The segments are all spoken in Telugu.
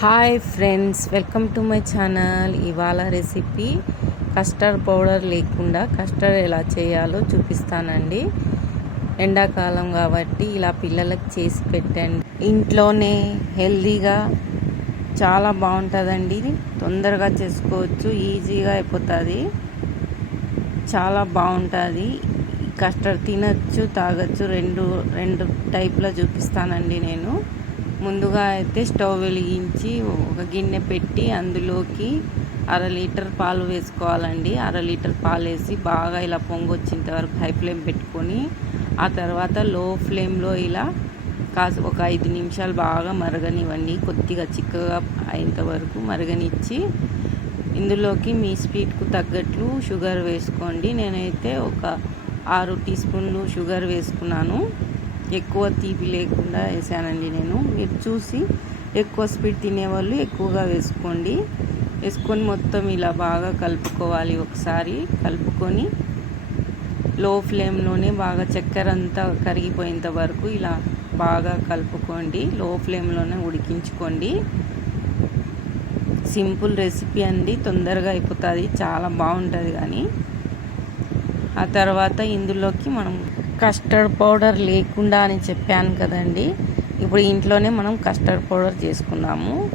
Hi friends welcome to my channel. ఇవాళ రెసిపీ కస్టర్డ్ పౌడర్ లేకుండా కస్టర్డ్ ఎలా చేయాలో చూపిస్తానండి. ఎండాకాలం కాబట్టి ఇలా పిల్లలకు చేసి పెట్టండి. ఇంట్లోనే హెల్తీగా చాలా బాగుంటుందండి. తొందరగా చేసుకోవచ్చు ఈజీగా అయిపోతుంది. చాలా బాగుంటుంది. కస్టర్డ్ తినచ్చు తాగొచ్చు రెండు రెండు టైప్లో చూపిస్తానండి నేను. ముందుగా అయితే స్టవ్ వెలిగించి ఒక గిన్నె పెట్టి అందులోకి అర లీటర్ పాలు వేసుకోవాలండి. అర లీటర్ పాలు వేసి బాగా ఇలా పొంగు వచ్చేంత వరకు హై ఫ్లేమ్ పెట్టుకొని ఆ తర్వాత లో ఫ్లేమ్లో ఇలా కాసు ఒక ఐదు నిమిషాలు బాగా మరగనివ్వండి. కొద్దిగా చిక్కగా అయ్యేంత వరకు మరగనిచ్చి ఇందులోకి మీ స్వీట్కు తగ్గట్లు షుగర్ వేసుకోండి. నేనైతే ఒక ఆరు టీ స్పూన్లు షుగర్ వేసుకున్నాను. ఎక్కువ తీపి లేకుండా వేసానండి నేను. మీరు చూసి ఎక్కువ స్పీడ్ తినేవాళ్ళు ఎక్కువగా వేసుకోండి. వేసుకొని మొత్తం ఇలా బాగా కలుపుకోవాలి ఒకసారి. కలుపుకొని లో ఫ్లేమ్లోనే బాగా చక్కెర అంతా కరిగిపోయేంత వరకు ఇలా బాగా కలుపుకోండి. లో ఫ్లేమ్లోనే ఉడికించుకోండి. సింపుల్ రెసిపీ అండి. తొందరగా అయిపోతుంది. చాలా బాగుంటుంది కానీ. ఆ తర్వాత ఇందులోకి మనం కస్టర్డ్ పౌడర్ లేకుండా అని చెప్పాను కదండి. ఇప్పుడు ఇంట్లోనే మనం కస్టర్డ్ పౌడర్ చేసుకున్నాము.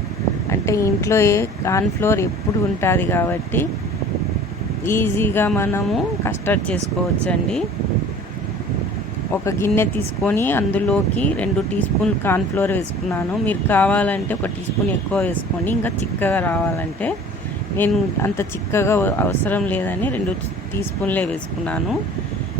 అంటే ఇంట్లో ఏ కార్న్ఫ్లోర్ ఎప్పుడు ఉంటుంది కాబట్టి ఈజీగా మనము కస్టర్డ్ చేసుకోవచ్చండి. ఒక గిన్నె తీసుకొని అందులోకి రెండు టీ స్పూన్ కార్న్ఫ్లోర్ వేసుకున్నాను. మీరు కావాలంటే ఒక టీ స్పూన్ ఎక్కువ వేసుకోండి. ఇంకా చిక్కగా రావాలంటే నేను అంత చిక్కగా అవసరం లేదని రెండు టీ స్పూన్లే వేసుకున్నాను.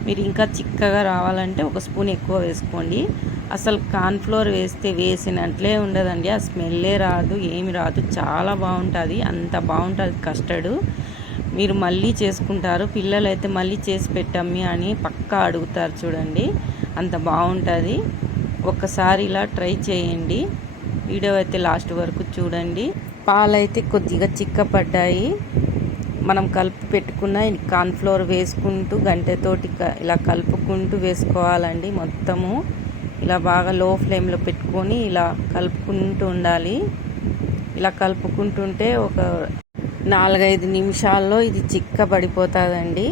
మీరు ఇంకా చిక్కగా రావాలంటే ఒక స్పూన్ ఎక్కువ వేసుకోండి. అసలు కార్న్ఫ్లోర్ వేస్తే వేసినట్లే ఉండదండి. ఆ స్మెల్లే రాదు ఏమి రాదు. చాలా బాగుంటుంది. అంత బాగుంటుంది కస్టర్డ్. మీరు మళ్ళీ చేసుకుంటారు. పిల్లలు అయితే మళ్ళీ చేసి పెట్టమ్మి అని పక్కా అడుగుతారు చూడండి. అంత బాగుంటుంది. ఒక్కసారి ఇలా ట్రై చేయండి. వీడియో అయితే లాస్ట్ వరకు చూడండి. పాలైతే కొద్దిగా చిక్కపడ్డాయి. మనం కలిపి పెట్టుకున్న కార్న్ఫ్లోర్ వేసుకుంటూ గంటెతోటి ఇలా కలుపుకుంటూ వేసుకోవాలండి మొత్తము. ఇలా బాగా లో ఫ్లేమ్లో పెట్టుకొని ఇలా కలుపుకుంటూ ఉండాలి. ఇలా కలుపుకుంటుంటే ఒక నాలుగైదు నిమిషాల్లో ఇది చిక్కబడిపోతుందండి.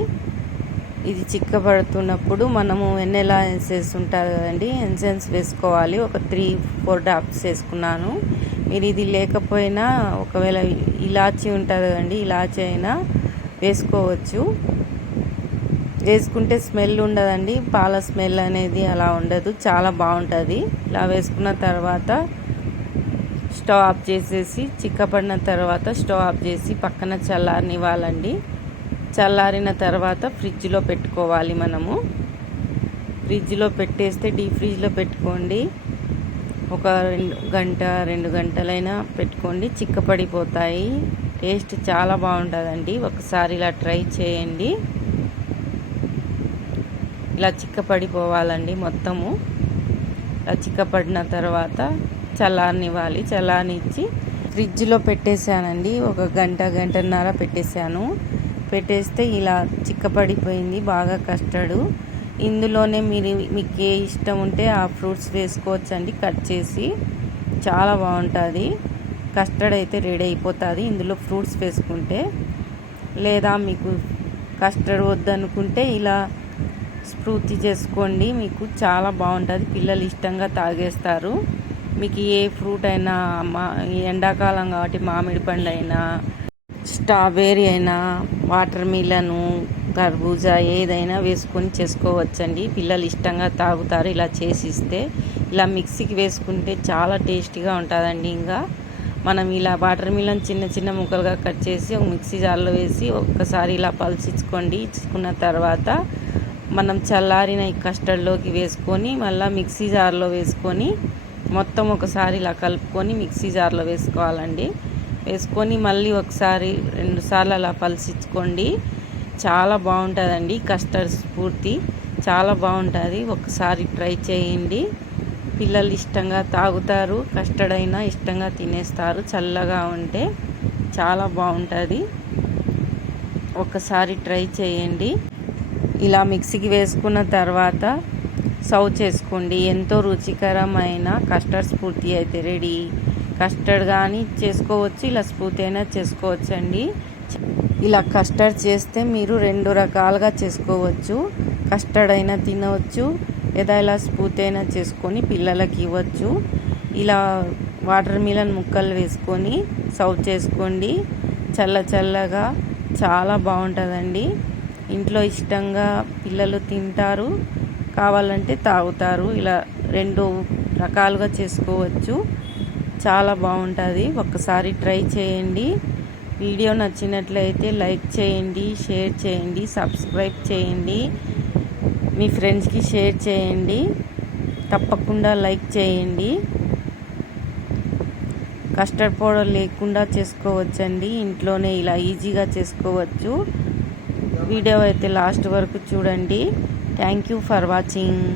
ఇది చిక్కబడుతున్నప్పుడు మనము వెన్నెలా ఎన్సెన్స్ ఉంటుంది కదండి ఎన్సెన్స్ వేసుకోవాలి. ఒక త్రీ ఫోర్ డాప్స్ వేసుకున్నాను. మీరు ఇది లేకపోయినా ఒకవేళ ఇలాచి ఉంటుంది కదండి ఇలాచి అయినా వేసుకోవచ్చు. వేసుకుంటే స్మెల్ ఉండదండి పాల స్మెల్ అనేది అలా ఉండదు చాలా బాగుంటుంది. ఇలా వేసుకున్న తర్వాత స్టవ్ ఆఫ్ చేసేసి చిక్కపడిన తర్వాత స్టవ్ ఆఫ్ చేసి పక్కన చల్లారనివ్వాలండి. చల్లారిన తర్వాత ఫ్రిడ్జ్లో పెట్టుకోవాలి మనము. ఫ్రిడ్జ్లో పెట్టేస్తే డీప్ ఫ్రిడ్జ్లో పెట్టుకోండి. ఒక రెండు గంట రెండు గంటలైనా పెట్టుకోండి. చిక్కపడిపోతాయి. టేస్ట్ చాలా బాగుంటుందండి. ఒకసారి ఇలా ట్రై చేయండి. ఇలా చిక్కపడిపోవాలండి మొత్తము. ఇలా చిక్కపడిన తర్వాత చల్లారనివ్వాలి. చల్లారనిచ్చి ఫ్రిడ్జ్లో పెట్టేశానండి. ఒక గంట గంటన్నర పెట్టేశాను. పెట్టేస్తే ఇలా చిక్కపడిపోయింది. బాగా కస్టర్డు. ఇందులోనే మీరు మీకు ఏ ఇష్టం ఉంటే ఆ ఫ్రూట్స్ వేసుకోవచ్చండి. కట్ చేసి చాలా బాగుంటుంది. కస్టర్డ్ అయితే రెడీ అయిపోతుంది. ఇందులో ఫ్రూట్స్ వేసుకుంటే లేదా మీకు కస్టర్డ్ వద్దనుకుంటే ఇలా స్ఫూర్తి చేసుకోండి. మీకు చాలా బాగుంటుంది. పిల్లలు ఇష్టంగా తాగేస్తారు. మీకు ఏ ఫ్రూట్ అయినా మా ఎండాకాలం కాబట్టి మామిడి పండ్లు అయినా స్ట్రాబెర్రీ అయినా వాటర్ మిలను కర్బూజా ఏదైనా వేసుకొని చేసుకోవచ్చండి. పిల్లలు ఇష్టంగా తాగుతారు ఇలా చేసిస్తే. ఇలా మిక్సీకి వేసుకుంటే చాలా టేస్టీగా ఉంటుందండి ఇంకా. మనం ఇలా వాటర్ మిలన్ చిన్న చిన్న ముక్కలుగా కట్ చేసి ఒక మిక్సీ జార్లో వేసి ఒక్కసారి ఇలా పలుచుకోండి ఇచ్చుకున్న తర్వాత మనం చల్లారిన ఈ కస్టర్డ్లోకి వేసుకొని మళ్ళీ మిక్సీ జార్లో వేసుకొని మొత్తం ఒకసారి ఇలా కలుపుకొని మిక్సీ జార్లో వేసుకోవాలండి. వేసుకొని మళ్ళీ ఒకసారి రెండుసార్లు అలా పలిచించుకోండి చాలా బాగుంటుందండి కస్టర్డ్ స్ఫూర్తి చాలా బాగుంటుంది. ఒకసారి ట్రై చేయండి. పిల్లలు ఇష్టంగా తాగుతారు. కస్టర్డ్ అయినా ఇష్టంగా తినేస్తారు. చల్లగా ఉంటే చాలా బాగుంటుంది. ఒకసారి ట్రై చేయండి. ఇలా మిక్సీకి వేసుకున్న తర్వాత సర్వ్ చేసుకోండి. ఎంతో రుచికరమైన కస్టర్డ్ స్ఫూర్తి అయితే రెడీ. కస్టర్డ్ కానీ చేసుకోవచ్చు ఇలా స్మూత్ అయినా చేసుకోవచ్చు అండి ఇలా కస్టర్డ్ చేస్తే మీరు రెండు రకాలుగా చేసుకోవచ్చు. కస్టర్డ్ అయినా తినవచ్చు లేదా ఇలా స్మూత్ అయినా చేసుకొని పిల్లలకి ఇవ్వచ్చు. ఇలా వాటర్ మిలన్ ముక్కలు వేసుకొని సర్వ్ చేసుకోండి. చల్ల చల్లగా చాలా బాగుంటుందండి. ఇంట్లో ఇష్టంగా పిల్లలు తింటారు కావాలంటే తాగుతారు. ఇలా రెండు రకాలుగా చేసుకోవచ్చు. చాలా బాగుంటుంది. ఒక్కసారి ట్రై చేయండి. వీడియో నచ్చినట్లయితే లైక్ చేయండి షేర్ చేయండి సబ్స్క్రైబ్ చేయండి. మీ ఫ్రెండ్స్కి షేర్ చేయండి. తప్పకుండా లైక్ చేయండి. కస్టర్డ్ పౌడర్ లేకుండా చేసుకోవచ్చండి. ఇంట్లోనే ఇలా ఈజీగా చేసుకోవచ్చు. వీడియో అయితే లాస్ట్ వరకు చూడండి. Thank you for watching.